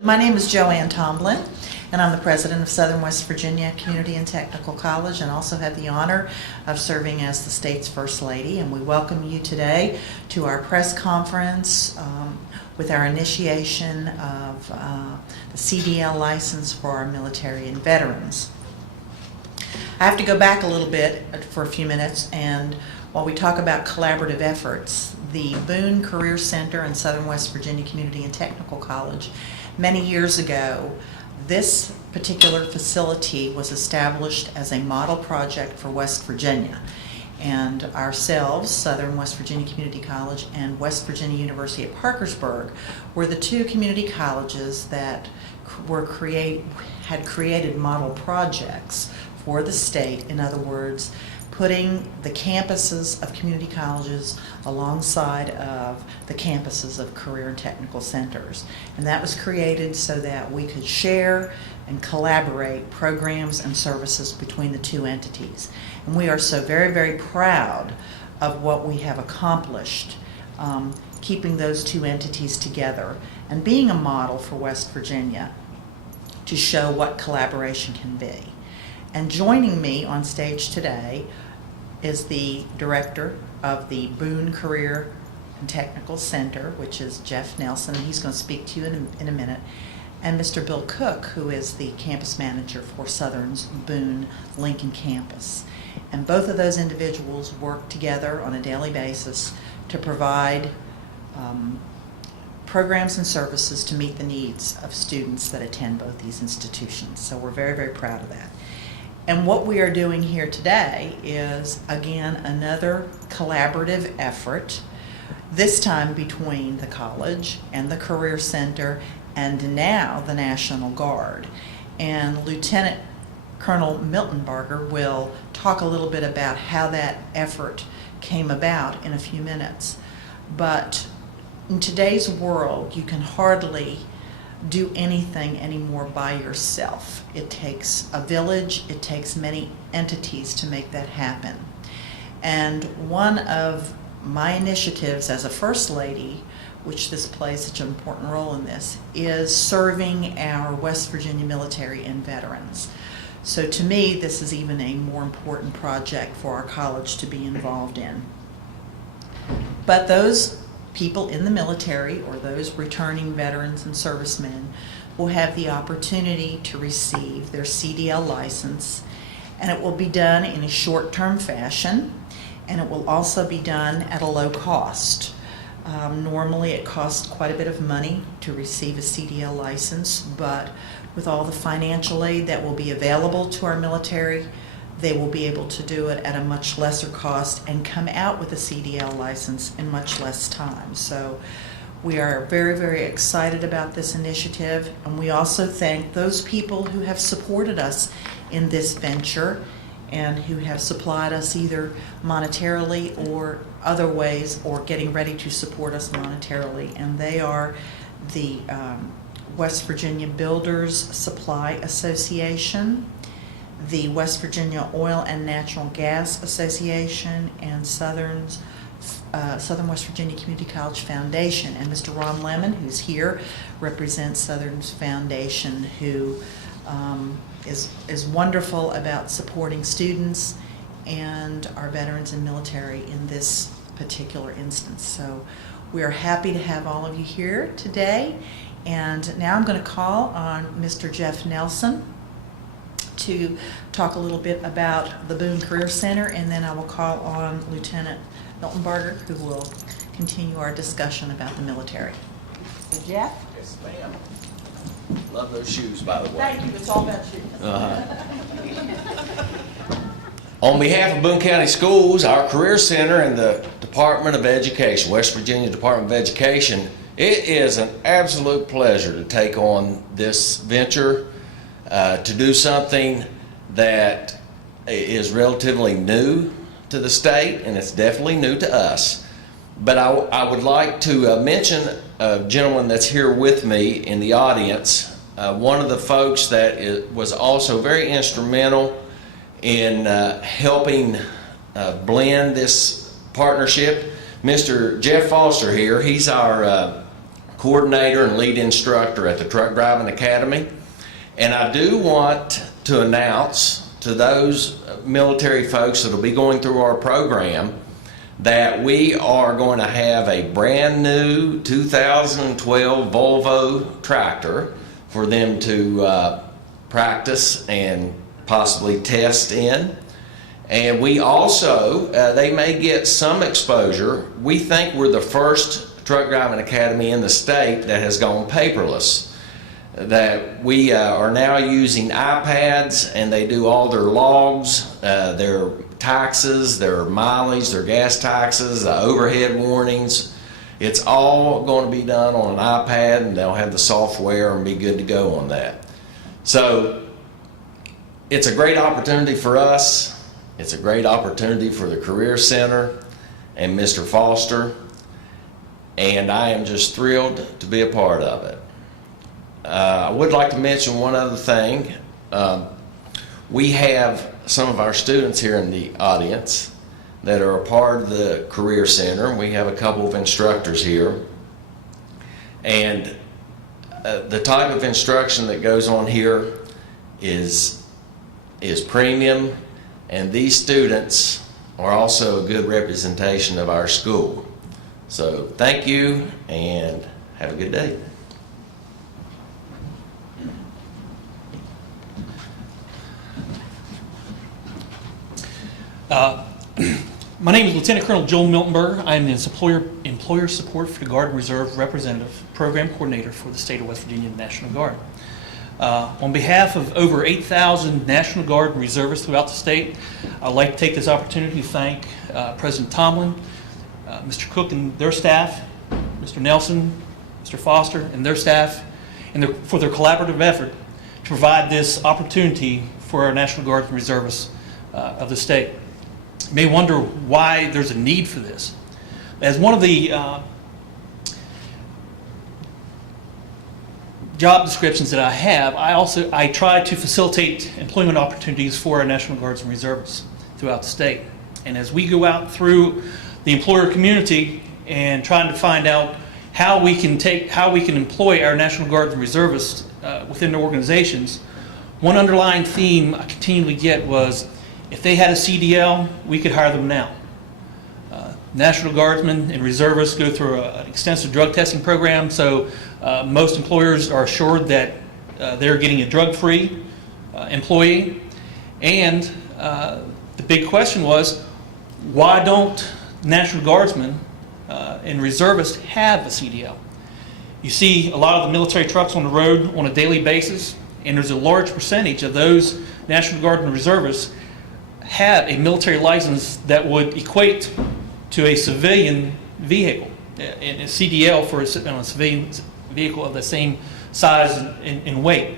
My name is Joanne Tomlin, and I'm the president of Southern West Virginia Community and Technical College, and also have the honor of serving as the state's First Lady. And we welcome you today to our press conference with our initiation of the CDL license for our military and veterans. I have to go back a little bit for a few minutes, and while we talk about collaborative efforts, the Boone Career Center and Southern West Virginia Community and Technical College, many years ago, this particular facility was established as a model project for West Virginia. And ourselves, Southern West Virginia Community College and West Virginia University at Parkersburg, were the two community colleges that had created model projects for the state. In other words, putting the campuses of community colleges alongside of the campuses of career and technical centers. And that was created so that we could share and collaborate programs and services between the two entities. And we are so very, very proud of what we have accomplished, keeping those two entities together and being a model for West Virginia to show what collaboration can be. And joining me on stage today is the director of the Boone Career and Technical Center, which is Jeff Nelson. He's going to speak to you in a minute. And Mr. Bill Cook, who is the campus manager for Southern's Boone Lincoln campus. And both of those individuals work together on a daily basis to provide programs and services to meet the needs of students that attend both these institutions. So we're very, very proud of that. And what we are doing here today is, again, another collaborative effort, this time between the college and the Career Center and now the National Guard. And Lieutenant Colonel Miltenberger will talk a little bit about how that effort came about in a few minutes. But in today's world, you can hardly do anything anymore by yourself. It takes a village, it takes many entities to make that happen. And one of my initiatives as a First Lady, which this plays such an important role in this, is serving our West Virginia military and veterans. So to me, this is even a more important project for our college to be involved in. But those people in the military or those returning veterans and servicemen will have the opportunity to receive their CDL license, and it will be done in a short-term fashion, and it will also be done at a low cost. Normally it costs quite a bit of money to receive a CDL license, but with all the financial aid that will be available to our military, they will be able to do it at a much lesser cost and come out with a CDL license in much less time. So we are very, very excited about this initiative, and we also thank those people who have supported us in this venture and who have supplied us either monetarily or other ways, or getting ready to support us monetarily. And they are the West Virginia Builders Supply Association, the West Virginia Oil and Natural Gas Association, and Southern West Virginia Community College Foundation. And Mr. Ron Lemon, who's here, represents Southern's Foundation, who is wonderful about supporting students and our veterans and military in this particular instance. So we are happy to have all of you here today. And now I'm going to call on Mr. Jeff Nelson to talk a little bit about the Boone Career Center, and then I will call on Lieutenant Miltenberger, who will continue our discussion about the military. So Jeff? Yes, ma'am. Love those shoes, by the way. Thank you. It's all about you. On behalf of Boone County Schools, our Career Center, and the Department of Education, West Virginia Department of Education, it is an absolute pleasure to take on this venture, to do something that is relatively new to the state, and it's definitely new to us. But I would like to mention a gentleman that's here with me in the audience, one of the folks that was also very instrumental in helping blend this partnership, Mr. Jeff Foster here. He's our coordinator and lead instructor at the Truck Driving Academy. And I do want to announce to those military folks that will be going through our program that we are going to have a brand new 2012 Volvo tractor for them to practice and possibly test in. And we also, they may get some exposure. We think we're the first truck driving academy in the state that has gone paperless. That we are now using iPads, and they do all their logs, their taxes, their mileage, their gas taxes, the overhead warnings. It's all going to be done on an iPad, and they'll have the software and be good to go on that. So it's a great opportunity for us. It's a great opportunity for the Career Center and Mr. Foster, and I am just thrilled to be a part of it. I would like to mention one other thing. We have some of our students here in the audience that are a part of the Career Center. We have a couple of instructors here. And the type of instruction that goes on here is premium, and these students are also a good representation of our school. So thank you, and have a good day. My name is Lieutenant Colonel Joel Miltenberger. I am the Employer Support for the Guard and Reserve Representative Program Coordinator for the State of West Virginia National Guard. On behalf of over 8,000 National Guard and reservists throughout the state, I'd like to take this opportunity to thank President Tomlin, Mr. Cook and their staff, Mr. Nelson, Mr. Foster and their staff, and for their collaborative effort to provide this opportunity for our National Guard and reservists of the state. You may wonder why there's a need for this. As one of the job descriptions that I have, I try to facilitate employment opportunities for our National Guards and reservists throughout the state. And as we go out through the employer community and trying to find out how we can employ our National Guards and reservists within their organizations, one underlying theme I continually get was, if they had a CDL, we could hire them now. National Guardsmen and reservists go through an extensive drug testing program, so most employers are assured that they're getting a drug-free employee. And the big question was, why don't National Guardsmen and reservists have a CDL? You see a lot of the military trucks on the road on a daily basis, and there's a large percentage of those National Guard and reservists have a military license that would equate to a civilian vehicle, and a CDL for a civilian vehicle of the same size and weight.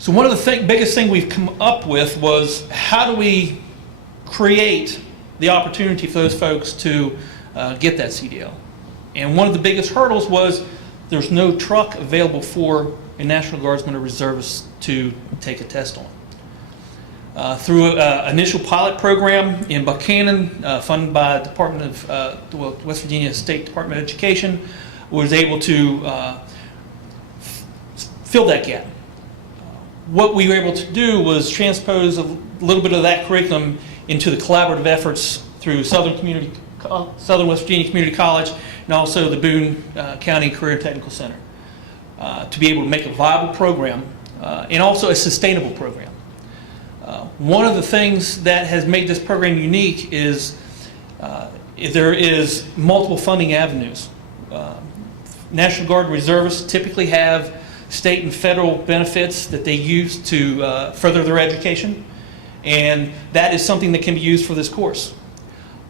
So one of the biggest thing we've come up with was, how do we create the opportunity for those folks to get that CDL? And one of the biggest hurdles was there's no truck available for a National Guardsman or reservist to take a test on. Through an initial pilot program in Buchanan, funded by the West Virginia State Department of Education, was able to fill that gap. What we were able to do was transpose a little bit of that curriculum into the collaborative efforts through Southern West Virginia Community College and also the Boone County Career Technical Center, to be able to make a viable program and also a sustainable program. One of the things that has made this program unique is there is multiple funding avenues. National Guard reservists typically have state and federal benefits that they use to further their education, and that is something that can be used for this course.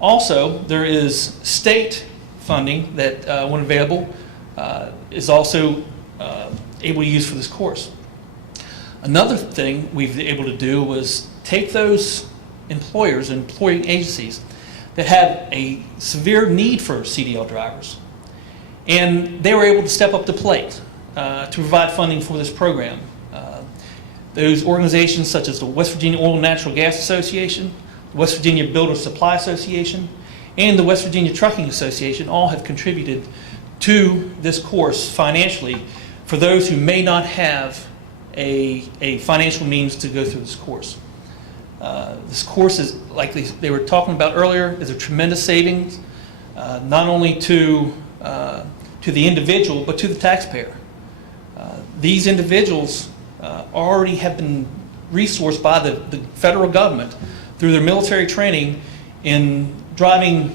Also, there is state funding that, when available, is also able to use for this course. Another thing we've been able to do was take those employers and employing agencies that have a severe need for CDL drivers, and they were able to step up to the plate to provide funding for this program. Those organizations such as the West Virginia Oil and Natural Gas Association, the West Virginia Builder Supply Association, and the West Virginia Trucking Association all have contributed to this course financially for those who may not have a financial means to go through this course. This course is, like they were talking about earlier, is a tremendous savings, not only to the individual, but to the taxpayer. These individuals already have been resourced by the federal government through their military training in driving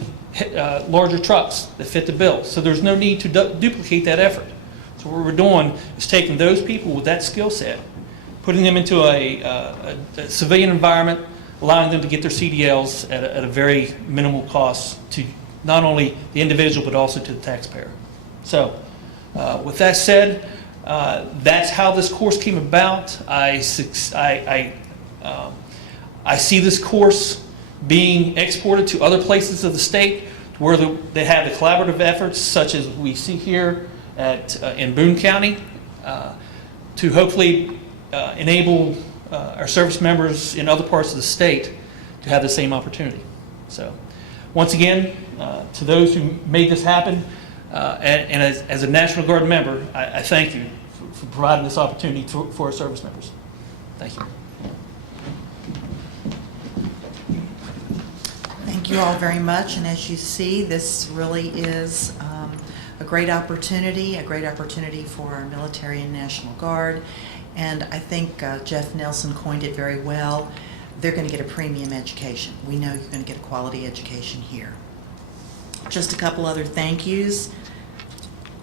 larger trucks that fit the bill. So there's no need to duplicate that effort. So what we're doing is taking those people with that skill set, putting them into a civilian environment, allowing them to get their CDLs at a very minimal cost to not only the individual but also to the taxpayer. So with that said, that's how this course came about. I see this course being exported to other places of the state where they have the collaborative efforts such as we see here in Boone County to hopefully enable our service members in other parts of the state to have the same opportunity. So once again, to those who made this happen, and as a National Guard member, I thank you for providing this opportunity for our service members. Thank you. Thank you all very much, and as you see, this really is a great opportunity for our military and National Guard, and I think Jeff Nelson coined it very well. They're going to get a premium education. We know you're going to get a quality education here. Just a couple other thank yous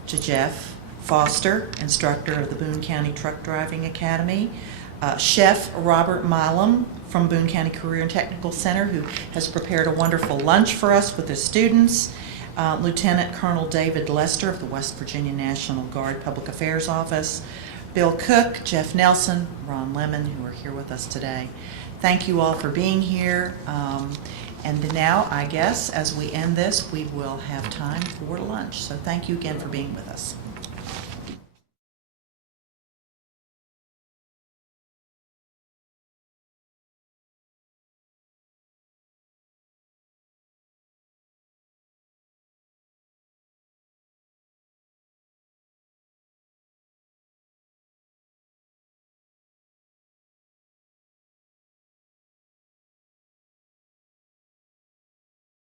to Jeff Foster, instructor of the Boone County Truck Driving Academy, Chef Robert Milam from Boone County Career and Technical Center, who has prepared a wonderful lunch for us with his students, Lieutenant Colonel David Lester of the West Virginia National Guard Public Affairs Office, Bill Cook, Jeff Nelson, Ron Lemon, who are here with us today. Thank you all for being here. And now, I guess, as we end this, we will have time for lunch. So thank you again for being with us.